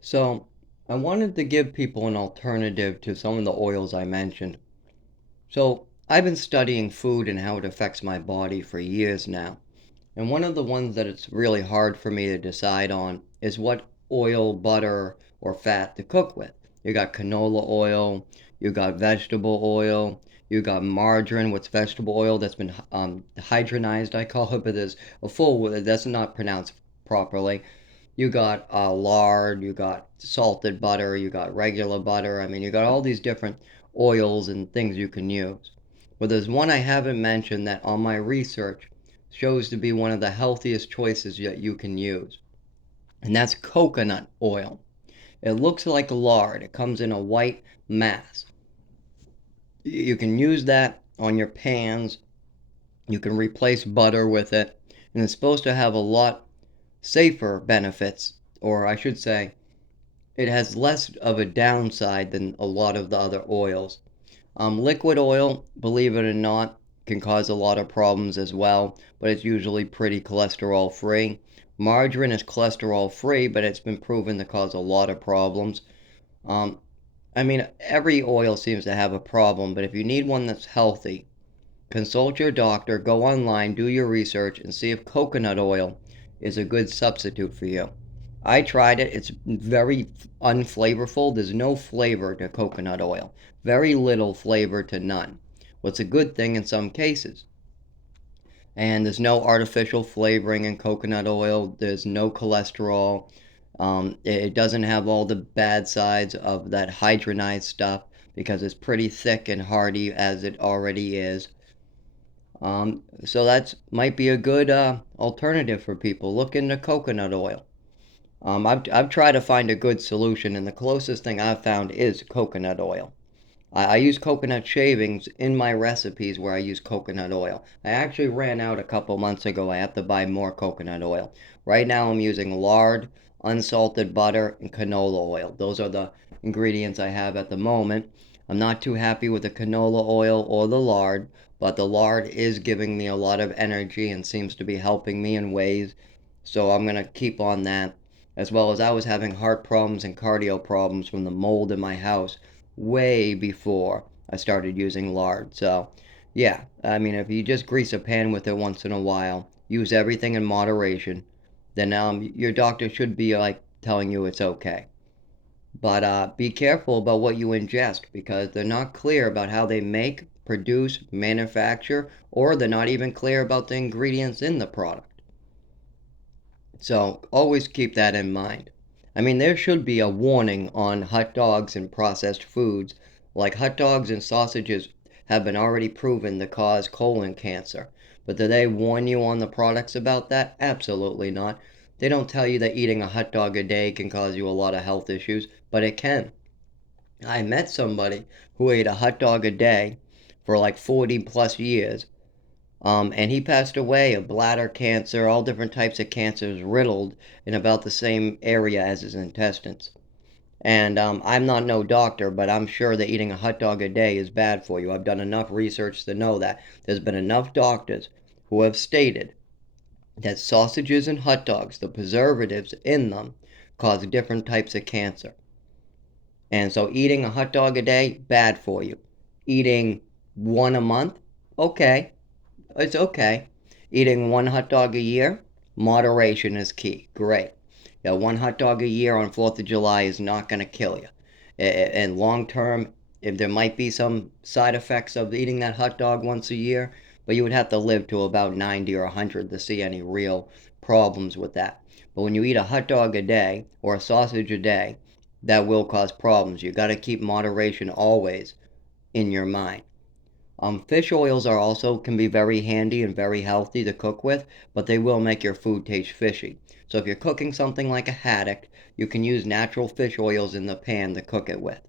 So, I wanted to give people an alternative to some of the oils I mentioned. So, I've been studying food and how it affects my body for years now. And one of the ones that it's really hard for me to decide on is what oil, butter, or fat to cook with. You got canola oil, you got vegetable oil, you got margarine, what's vegetable oil that's been hydronized, I call it, but there's a full, that's not pronounced properly. You got lard, you got salted butter, you got regular butter. I mean, you got all these different oils and things you can use. But there's one I haven't mentioned that on my research shows to be one of the healthiest choices that you can use, and that's coconut oil. It looks like lard, it comes in a white mass. You can use that on your pans, you can replace butter with it, and it's supposed to have a lot safer benefits, or I should say, it has less of a downside than a lot of the other oils. Liquid oil, believe it or not, can cause a lot of problems as well, but it's usually pretty cholesterol free. Margarine is cholesterol free, but it's been proven to cause a lot of problems. Um, I mean, every oil seems to have a problem, but if you need one that's healthy, consult your doctor, go online, do your research, and see if coconut oil is a good substitute for you. I tried it. It's very unflavorful. There's no flavor to coconut oil. Very little flavor to none. What's a good thing in some cases. And there's no artificial flavoring in coconut oil. There's no cholesterol. It doesn't have all the bad sides of that hydronized stuff because it's pretty thick and hearty as it already is. So that's might be a good alternative for people. Look into coconut oil. I've tried to find a good solution, and the closest thing I've found is coconut oil. I use coconut shavings in my recipes where I use coconut oil. I actually ran out a couple months ago. I have to buy more coconut oil. Right now, I'm using lard, unsalted butter, and canola oil. Those are the ingredients I have at the moment. I'm not too happy with the canola oil or the lard, but the lard is giving me a lot of energy and seems to be helping me in ways. So I'm going to keep on that. As well as I was having heart problems and cardio problems from the mold in my house way before I started using lard. So, yeah, I mean, if you just grease a pan with it once in a while, use everything in moderation, then your doctor should be like telling you it's okay. But be careful about what you ingest because they're not clear about how they make, produce, manufacture, or they're not even clear about the ingredients in the product. So always keep that in mind. I mean, there should be a warning on hot dogs and processed foods, like hot dogs and sausages have been already proven to cause colon cancer. But do they warn you on the products about that? Absolutely not. They don't tell you that eating a hot dog a day can cause you a lot of health issues, but it can. I met somebody who ate a hot dog a day for like 40 plus years, and he passed away of bladder cancer, all different types of cancers riddled in about the same area as his intestines. And I'm not no doctor, but I'm sure that eating a hot dog a day is bad for you. I've done enough research to know that. There's been enough doctors who have stated that sausages and hot dogs, the preservatives in them, cause different types of cancer. And so eating a hot dog a day, bad for you. Eating one a month, okay. It's okay. Eating one hot dog a year, moderation is key. Great. Yeah, one hot dog a year on 4th of July is not going to kill you. And long term, if there might be some side effects of eating that hot dog once a year, but you would have to live to about 90 or 100 to see any real problems with that. But when you eat a hot dog a day or a sausage a day, that will cause problems. You got to keep moderation always in your mind. Fish oils are also can be very handy and very healthy to cook with, but they will make your food taste fishy. So if you're cooking something like a haddock, you can use natural fish oils in the pan to cook it with.